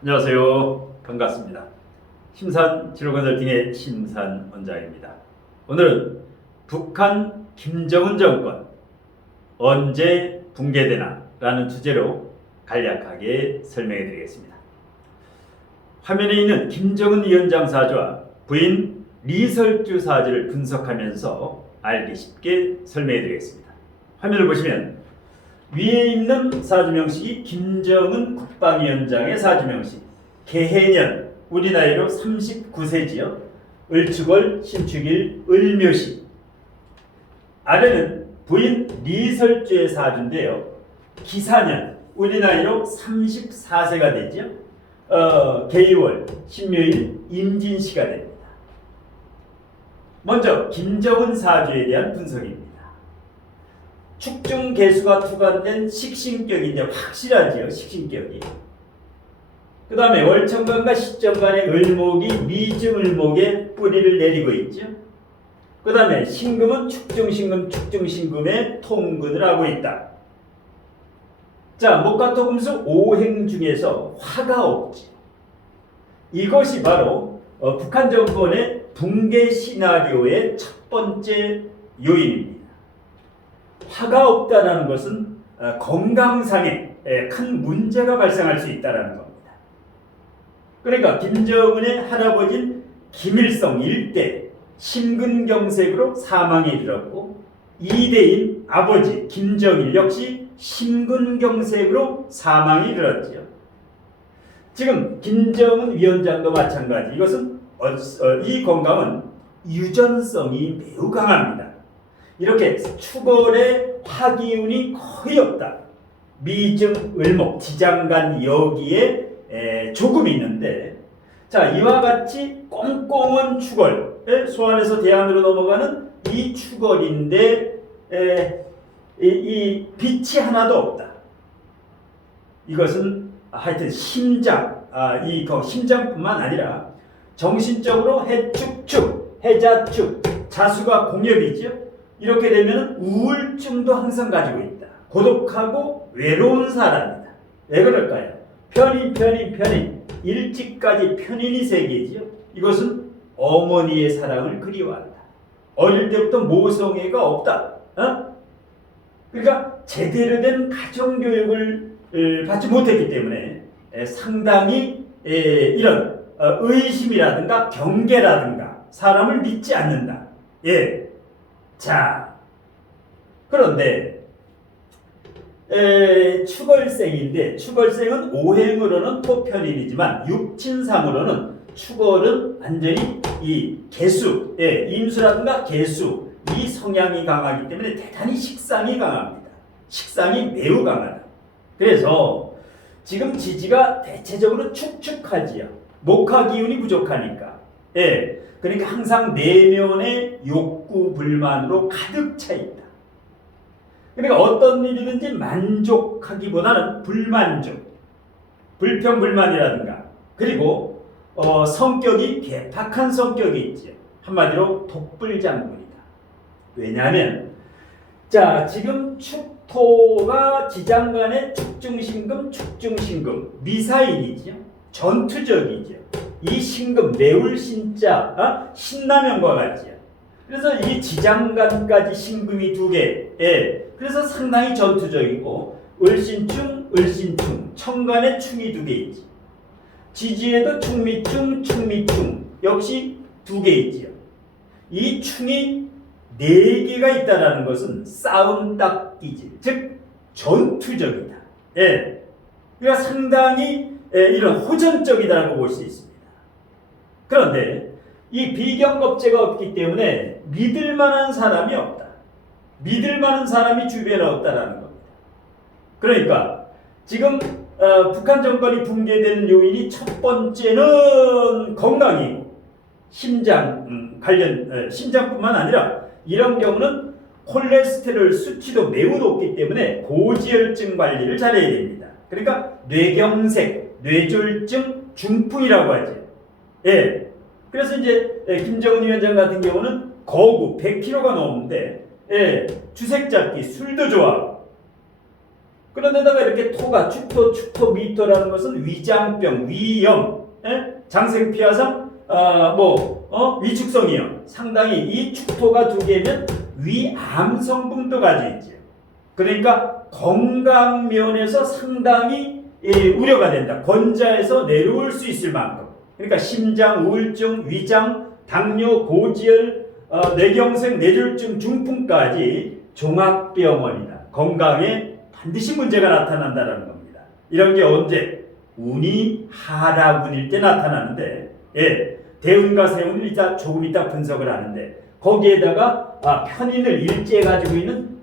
안녕하세요. 반갑습니다. 심산 진로컨설팅의 심산 원장입니다. 오늘은 북한 김정은 정권 언제 붕괴되나 라는 주제로 간략하게 설명해 드리겠습니다. 화면에 있는 김정은 위원장 사주와 부인 리설주 사주를 분석하면서 알기 쉽게 설명해 드리겠습니다. 화면을 보시면 위에 있는 사주명식이 김정은 국방위원장의 사주명식, 개해년, 우리 나이로 39세지요. 을축월, 신축일, 을묘시. 아래는 부인 리설주의 사주인데요. 기사년, 우리 나이로 34세가 되죠. 개유월, 신묘일, 임진시가 됩니다. 먼저 김정은 사주에 대한 분석입니다. 축중 개수가 투관된 식신격이 이제 확실하지요. 식신격이. 그 다음에 월천간과 시점간의 을목이 미증을목에 뿌리를 내리고 있죠. 그 다음에 신금은 축중신금, 축중신금에 통근을 하고 있다. 자, 목화토금수 5행 중에서 화가 없지. 이것이 바로 북한 정권의 붕괴 시나리오의 첫 번째 요인입니다. 화가 없다는 것은 건강상에 큰 문제가 발생할 수 있다는 겁니다. 그러니까 김정은의 할아버지인 김일성 일대 심근경색으로 사망에 이르렀고, 이대인 아버지 김정일 역시 심근경색으로 사망에 이르렀지요. 지금 김정은 위원장도 마찬가지. 이것은 이 건강은 유전성이 매우 강합니다. 이렇게 축월에 화기운이 거의 없다. 미증, 을목, 지장간 여기에 조금 있는데, 자, 이와 같이 꽁꽁은 축월에 소환해서 대안으로 넘어가는 이 축월인데 이 빛이 하나도 없다. 이것은 하여튼 심장, 심장뿐만 아니라 정신적으로 해축축, 해자축, 자수가 공엽이죠. 이렇게 되면 우울증도 항상 가지고 있다. 고독하고 외로운 사람이다. 왜 그럴까요? 편인. 일찍까지 편인이 세계지요. 이것은 어머니의 사랑을 그리워한다. 어릴 때부터 모성애가 없다. 그러니까 제대로 된 가정교육을 받지 못했기 때문에 상당히 이런 의심이라든가 경계라든가 사람을 믿지 않는다. 자, 그런데 축월생인데, 축월생은 오행으로는 토편인이지만 육친상으로는 축월은 완전히 이 개수, 임수라든가 개수, 이 성향이 강하기 때문에 대단히 식상이 강합니다. 식상이 매우 강하다. 그래서 지금 지지가 대체적으로 축축하지요. 목화 기운이 부족하니까. 그러니까 항상 내면의 욕구 불만으로 가득 차 있다. 그러니까 어떤 일이든지 만족하기보다는 불만족, 불평불만이라든가, 그리고 성격이 괴팍한 성격이 있죠. 한마디로 독불장군이다. 왜냐하면 자, 지금 축토가 지장간의 축중신금, 미사일이죠. 전투적이죠. 이 신금, 매울신자, 신라면과 같지요. 그래서 이 지장간까지 신금이 두 개, 그래서 상당히 전투적이고, 을신충, 청간에 충이 두 개 있지. 지지에도 충미충, 역시 두 개 있지요. 이 충이 네 개가 있다는 것은 싸움 닦기질, 즉 전투적이다. 그러니까 상당히 이런 호전적이다라고 볼 수 있습니다. 그런데 이 비경겁제가 없기 때문에 믿을 만한 사람이 없다. 믿을 만한 사람이 주변에 없다라는 겁니다. 그러니까 지금 북한 정권이 붕괴되는 요인이 첫 번째는 건강이고, 심장 관련, 심장뿐만 아니라 이런 경우는 콜레스테롤 수치도 매우 높기 때문에 고지혈증 관리를 잘해야 됩니다. 그러니까 뇌경색, 뇌졸중, 중풍이라고 하죠. 그래서 이제 김정은 위원장 같은 경우는 거구 100kg가 넘는데 주색 잡기, 술도 좋아하고, 그런데다가 이렇게 토가 축토 미토라는 것은 위장병, 위염, 장생피하상, 위축성이요. 상당히 이 축토가 두 개면 위암 성분도 가지고 있죠. 그러니까 건강 면에서 상당히 우려가 된다. 권자에서 내려올 수 있을 만큼. 그러니까 심장, 우울증, 위장, 당뇨, 고지혈, 뇌경색, 뇌졸중, 중풍까지 종합병원이다. 건강에 반드시 문제가 나타난다는 겁니다. 이런 게 언제? 운이 하락운일 때 나타나는데, 대운과 세운을 조금 이따 분석을 하는데, 거기에다가 편인을 일제해 가지고 있는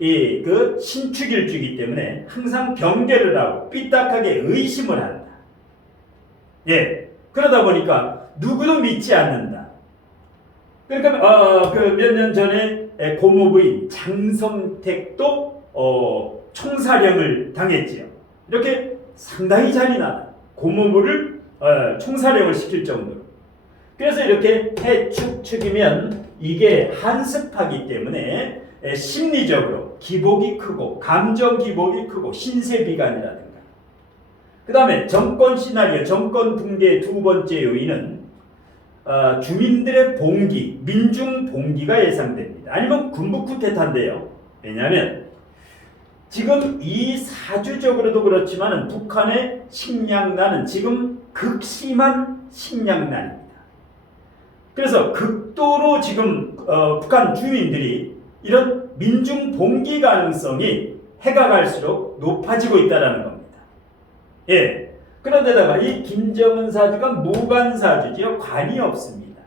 그 신축일주이기 때문에 항상 경계를 하고 삐딱하게 의심을 한다. 그러다 보니까 누구도 믿지 않는다. 그러니까 그 몇 년 전에 고모부인 장성택도 총사령을 당했지요. 이렇게 상당히 잔인하다. 고모부를 총사령을 시킬 정도로. 그래서 이렇게 해축축이면 이게 한습하기 때문에 심리적으로 기복이 크고 감정 기복이 크고 신세비관이라든가. 그 다음에 정권 시나리오, 정권 붕괴의 두 번째 요인은 주민들의 봉기, 민중 봉기가 예상됩니다. 아니면 군부 쿠데타인데요. 왜냐하면 지금 이 사주적으로도 그렇지만 북한의 식량난은 지금 극심한 식량난입니다. 그래서 극도로 지금 북한 주민들이 이런 민중 봉기 가능성이 해가 갈수록 높아지고 있다는 겁니다. 그런데다가 이 김정은 사주가 무관사주지요. 관이 없습니다.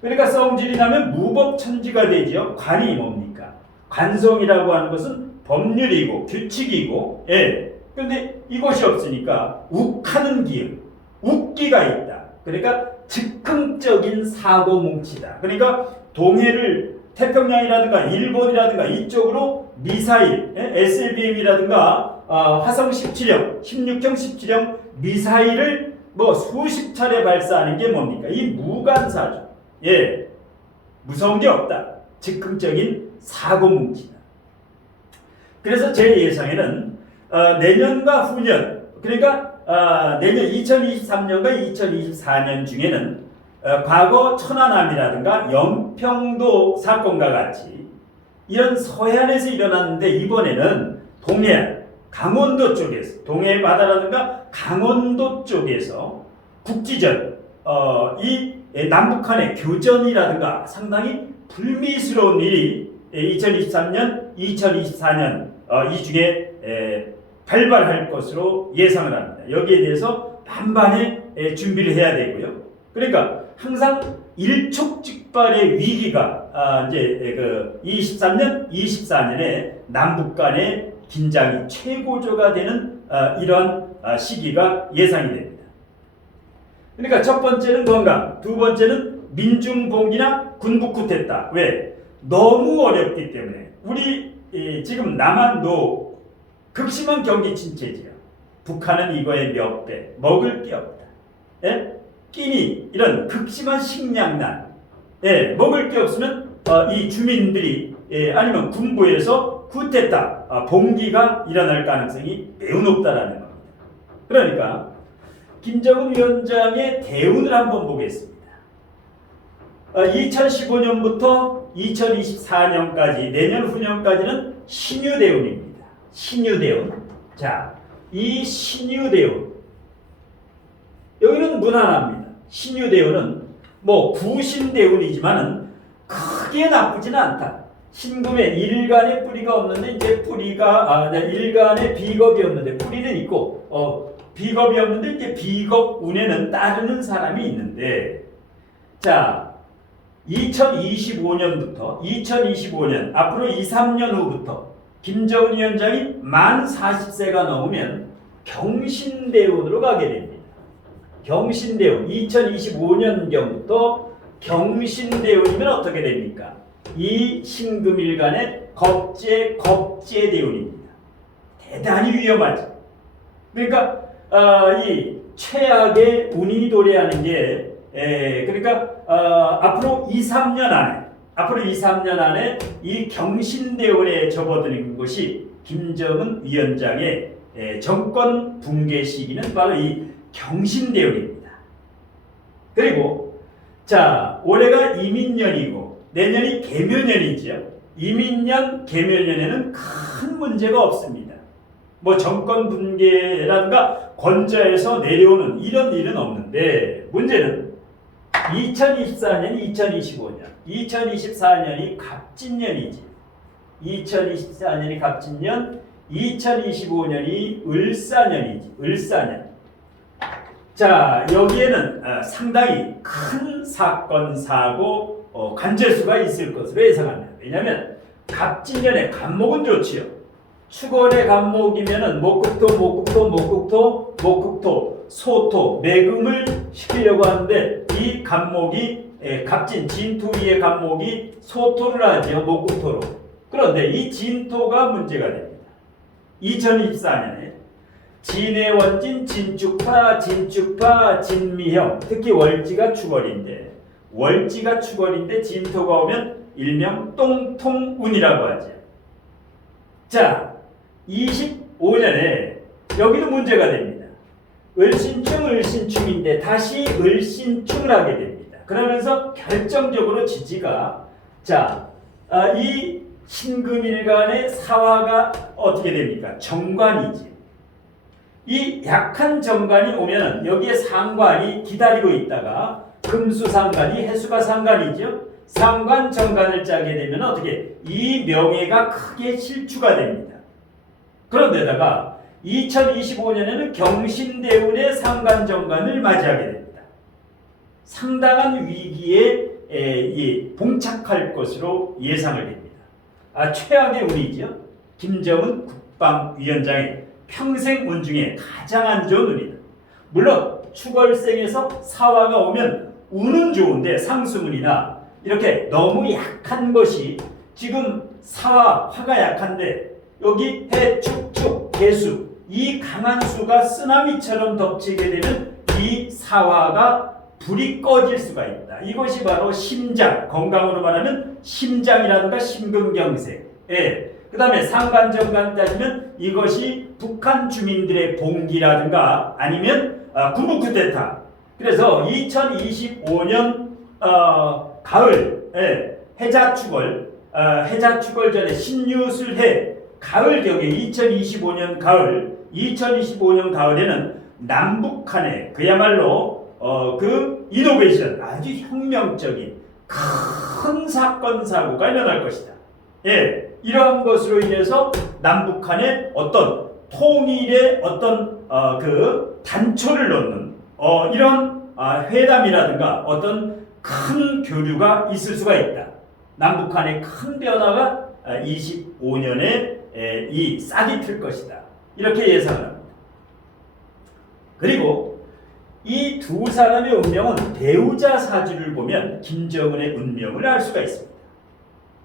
그러니까 성질이 나면 무법천지가 되지요. 관이 뭡니까? 관성이라고 하는 것은 법률이고 규칙이고, 그런데 이것이 없으니까 욱하는 기운, 웃기가 있다. 그러니까 즉흥적인 사고 뭉치다. 그러니까 동해를 태평양이라든가 일본이라든가 이쪽으로 미사일, SLBM이라든가 화성 17형, 16형, 17형 미사일을 수십 차례 발사하는 게 뭡니까? 이 무관사주. 무서운 게 없다. 즉흥적인 사고 뭉치다. 그래서 제 예상에는 내년과 후년, 그러니까 내년 2023년과 2024년 중에는 과거 천안함이라든가 연평도 사건과 같이 이런 서해안에서 일어났는데 이번에는 동해안, 강원도 쪽에서, 동해 바다라든가 강원도 쪽에서 국지전, 이 남북한의 교전이라든가 상당히 불미스러운 일이 2023년, 2024년 이 중에 발발할 것으로 예상을 합니다. 여기에 대해서 만반의 준비를 해야 되고요. 그러니까 항상 일촉즉발의 위기가 이제 그 23년, 24년에 남북 간의 긴장이 최고조가 되는 이런 시기가 예상이 됩니다. 그러니까 첫 번째는 건강, 두 번째는 민중봉기나 군부 쿠데타. 왜? 너무 어렵기 때문에. 우리 지금 남한도 극심한 경기 침체지요. 북한은 이거의 몇 배, 먹을 게 없다. 끼니, 이런 극심한 식량난. 먹을 게 없으면 이 주민들이 아니면 군부에서 쿠데타, 봉기가 일어날 가능성이 매우 높다라는 겁니다. 그러니까 김정은 위원장의 대운을 한번 보겠습니다. 2015년부터 2024년까지 내년 후년까지는 신유대운입니다. 신유대운. 자, 이 신유대운 여기는 무난합니다. 신유대운은 구신대운이지만은 크게 나쁘지는 않다. 신금에 일간의 뿌리가 없는데 이제 뿌리가 일간의 비겁이 없는데 뿌리는 있고 비겁이 없는데 이제 비겁 운에는 따르는 사람이 있는데, 자 2025년부터 2025년 앞으로 2, 3년 후부터 김정은 위원장이 만 40세가 넘으면 경신대운으로 가게 됩니다. 경신대운 2025년경부터 경신대운이면 어떻게 됩니까? 이 신금일간의 겁재대운입니다. 대단히 위험하죠. 그러니까 이 최악의 운이 도래하는 게 그러니까 앞으로 2, 3년 안에 이 경신대운에 접어드는 것이 김정은 위원장의 정권 붕괴 시기는 바로 이 경신대운입니다. 그리고 자, 올해가 이민년이고 내년이 개묘년이죠. 이민년, 개묘년에는 큰 문제가 없습니다. 뭐 정권 붕괴라든가 권좌에서 내려오는 이런 일은 없는데 문제는 2024년, 2025년, 2024년이 갑진년이지. 2024년이 갑진년, 2025년이 을사년이지. 을사년. 자, 여기에는 상당히 큰 사건, 사고, 관절수가 있을 것으로 예상합니다. 왜냐하면 갑진년에 갑목은 좋지요. 축월의 갑목이면은 목국토, 소토, 매금을 시키려고 하는데 이 갑목이 갑진, 진토 위의 갑목이 소토를 하죠. 목국토로. 그런데 이 진토가 문제가 됩니다. 2024년에 진의 원진, 진축파, 진미형, 특히 월지가 축월인데 진토가 오면 일명 똥통운이라고 하죠. 자, 25년에 여기도 문제가 됩니다. 을신충인데 다시 을신충을 하게 됩니다. 그러면서 결정적으로 지지가 이 신금일간의 사화가 어떻게 됩니까? 정관이지. 이 약한 정관이 오면 여기에 상관이 기다리고 있다가 금수상관이 해수가 상관이죠. 상관 정관을 짜게 되면 어떻게 이 명예가 크게 실추가 됩니다. 그런데다가 2025년에는 경신대운의 상관 정관을 맞이하게 됩니다. 상당한 위기에 봉착할 것으로 예상을 됩니다. 최악의 운이죠. 김정은 국방위원장의 평생 운 중에 가장 안 좋은 운이다. 물론 축월생에서 사화가 오면 운은 좋은데 상수운이나 이렇게 너무 약한 것이 지금 화가 약한데 여기 해, 축, 개수 이 강한 수가 쓰나미처럼 덮치게 되면 이 사화가 불이 꺼질 수가 있다. 이것이 바로 심장, 건강으로 말하면 심장이라든가 심근경색. 그 다음에 상관정관 따지면 이것이 북한 주민들의 봉기라든가 아니면 군부 쿠데타. 그래서 2025년 가을 해자축월 전에 신유술해 가을경에 2025년 가을에는 남북한의 그야말로 그 이노베이션 아주 혁명적인 큰 사건 사고가 일어날 것이다. 이러한 것으로 인해서 남북한의 어떤 통일의 어떤 그 단초를 놓는 이런 회담이라든가 어떤 큰 교류가 있을 수가 있다. 남북한의 큰 변화가 25년에 이 싹이 틀 것이다. 이렇게 예상을 합니다. 그리고 이 두 사람의 운명은 배우자 사주를 보면 김정은의 운명을 알 수가 있습니다.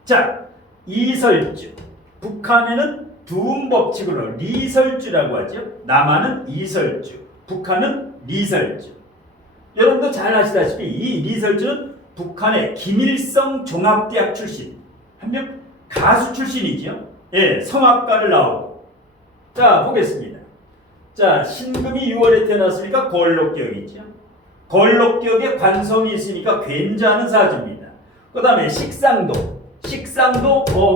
자, 이설주. 북한에는 두음법칙으로 리설주라고 하죠. 남한은 이설주, 북한은 리설주. 여러분도 잘 아시다시피 이 리설주는 북한의 김일성 종합대학 출신, 한명 가수 출신이죠. 성악가를 나오고. 자, 보겠습니다. 자, 신금이 6월에 태어났으니까 걸록격이죠. 걸록격에 관성이 있으니까 괜찮은 사주입니다. 그 다음에 식상도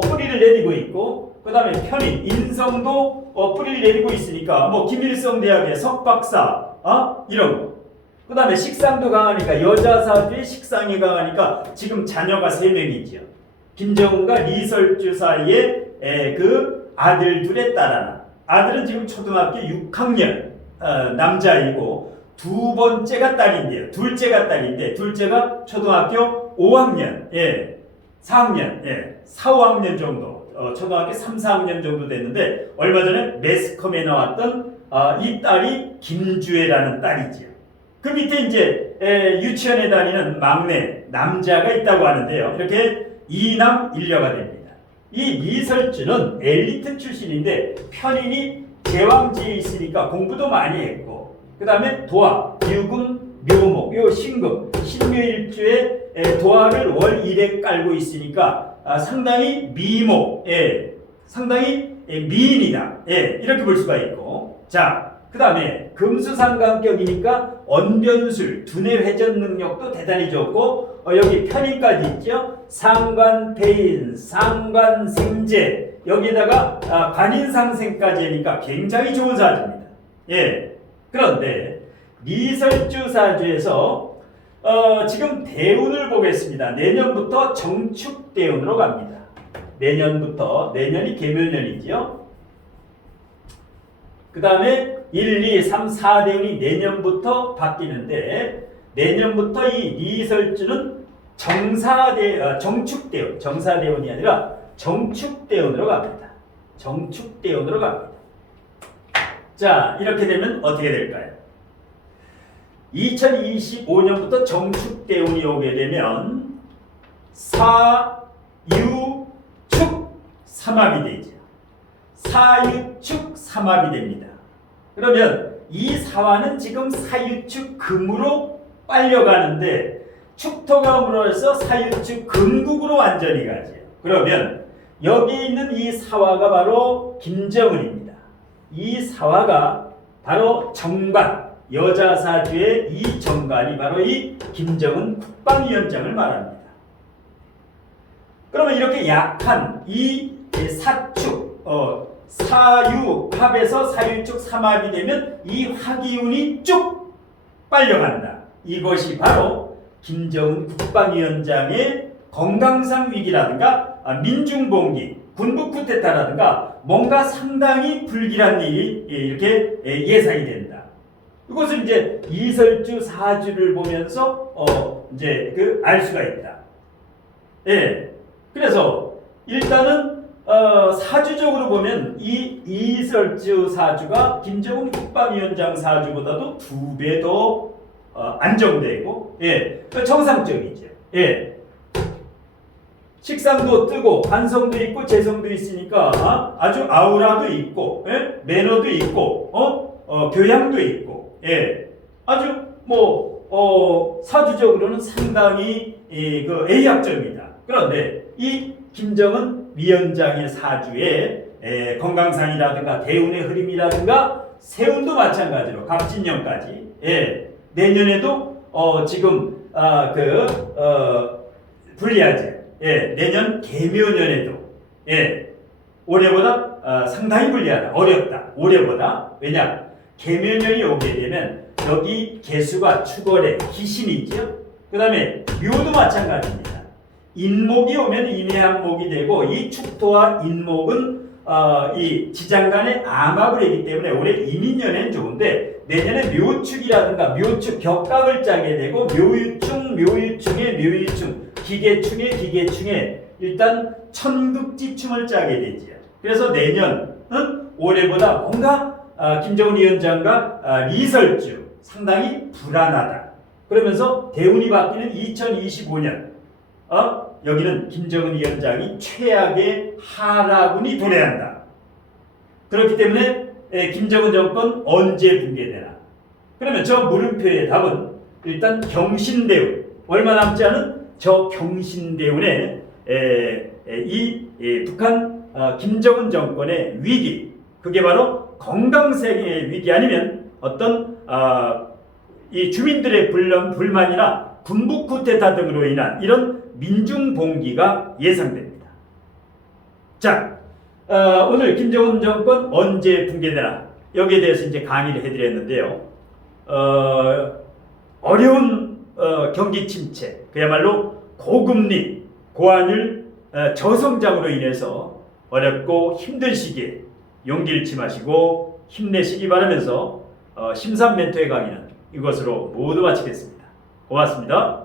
뿌리를 내리고 있고, 그 다음에 편인, 인성도 뿌리를 내리고 있으니까 뭐 김일성 대학의 석박사 이런 거. 그 다음에 식상도 강하니까 여자 사주의 식상이 강하니까 지금 자녀가 3명이죠. 김정은과 리설주 사이에 그 아들 둘의 딸 하나. 아들은 지금 초등학교 6학년 남자이고 두 번째가 딸인데요. 둘째가 초등학교 5학년, 4학년, 4, 5학년 정도, 초등학교 3, 4학년 정도 됐는데 얼마 전에 매스컴에 나왔던 이 딸이 김주애라는 딸이지요. 그 밑에 이제 유치원에 다니는 막내 남자가 있다고 하는데요. 이렇게 2남 1녀가 됩니다. 이 리설주는 엘리트 출신인데 편인이 제왕지에 있으니까 공부도 많이 했고, 그 다음에 도화, 유금, 묘목, 요 신금, 신묘일주에 도화를 월 1에 깔고 있으니까 상당히 미모, 상당히 미인이다. 예, 이렇게 볼 수가 있고. 자, 그 다음에 금수상관격이니까 언변술, 두뇌 회전 능력도 대단히 좋고, 여기 편인까지 있죠. 상관폐인, 상관생재, 여기다가 관인상생까지 하니까 굉장히 좋은 사주입니다. 예. 그런데 리설주 사주에서 지금 대운을 보겠습니다. 내년부터 정축대운으로 갑니다. 내년이 계묘년이지요. 그 다음에 1, 2, 3, 4대운이 내년부터 바뀌는데, 내년부터 이 리설주는 정축대운, 정사대운이 아니라 정축대운으로 갑니다. 정축대운으로 갑니다. 자, 이렇게 되면 어떻게 될까요? 2025년부터 정축대운이 오게 되면 사유축 삼합이 되죠. 사유축 삼합이 됩니다. 그러면 이 사화는 지금 사유축 금으로 빨려가는데 축토가 옴으로써 사유축 금국으로 완전히 가죠. 그러면 여기 있는 이 사화가 바로 김정은입니다. 이 사화가 바로 정관, 여자 사주의 이 정관이 바로 이 김정은 국방위원장을 말합니다. 그러면 이렇게 약한 이 사축, 사유합에서 사유축 삼합이 되면 이 화기운이 쭉 빨려간다. 이것이 바로 김정은 국방위원장의 건강상 위기라든가 민중봉기, 군부 쿠데타라든가 뭔가 상당히 불길한 일이 이렇게 예상이 된다. 이것을 이제 이설주 사주를 보면서 이제 알 수가 있다. 예. 그래서 일단은 사주적으로 보면 이 이설주 사주가 김정은 국방위원장 사주보다도 2배 더 안정되고, 예, 정상적이죠. 예. 식상도 뜨고 관성도 있고 재성도 있으니까 아주 아우라도 있고, 예? 매너도 있고, 교양도 있고, 예, 아주 사주적으로는 상당히 그 A학점이다. 그런데 이 김정은 위원장의 사주에 건강상이라든가 대운의 흐름이라든가 세운도 마찬가지로 갑진년까지, 예, 내년에도 지금 불리하죠. 예, 내년 계묘년에도, 예, 올해보다 상당히 불리하다. 어렵다. 올해보다. 왜냐? 계묘년이 오게 되면 여기 개수가 축월에 기신이죠. 그 다음에 묘도 마찬가지입니다. 인목이 오면 인해한목이 되고, 이 축토와 인목은 이 지장간의 암합을 하기 때문에 올해 이민년에는 좋은데, 내년에 묘축이라든가 묘축 격각을 짜게 되고, 묘유충의 묘유충, 기계충의 기계충에 일단 천극지충을 짜게 되죠. 그래서 내년은 올해보다 뭔가 김정은 위원장과 리설주 상당히 불안하다. 그러면서 대운이 바뀌는 2025년, 여기는 김정은 위원장이 최악의 하락운이 도래한다. 그렇기 때문에 김정은 정권 언제 붕괴되나? 그러면 저 물음표의 답은 일단 경신대운, 얼마 남지 않은 저 경신대운의 북한 김정은 정권의 위기, 그게 바로 건강상의 위기 아니면 어떤 이 주민들의 불만이나 군부 쿠데타 등으로 인한 이런 민중봉기가 예상됩니다. 자, 오늘 김정은 정권 언제 붕괴되나, 여기에 대해서 이제 강의를 해드렸는데요. 어려운 경기 침체, 그야말로 고금리, 고환율, 저성장으로 인해서 어렵고 힘든 시기에 용기 잃지 마시고 힘내시기 바라면서 심산 멘토의 강의는 이것으로 모두 마치겠습니다. 고맙습니다.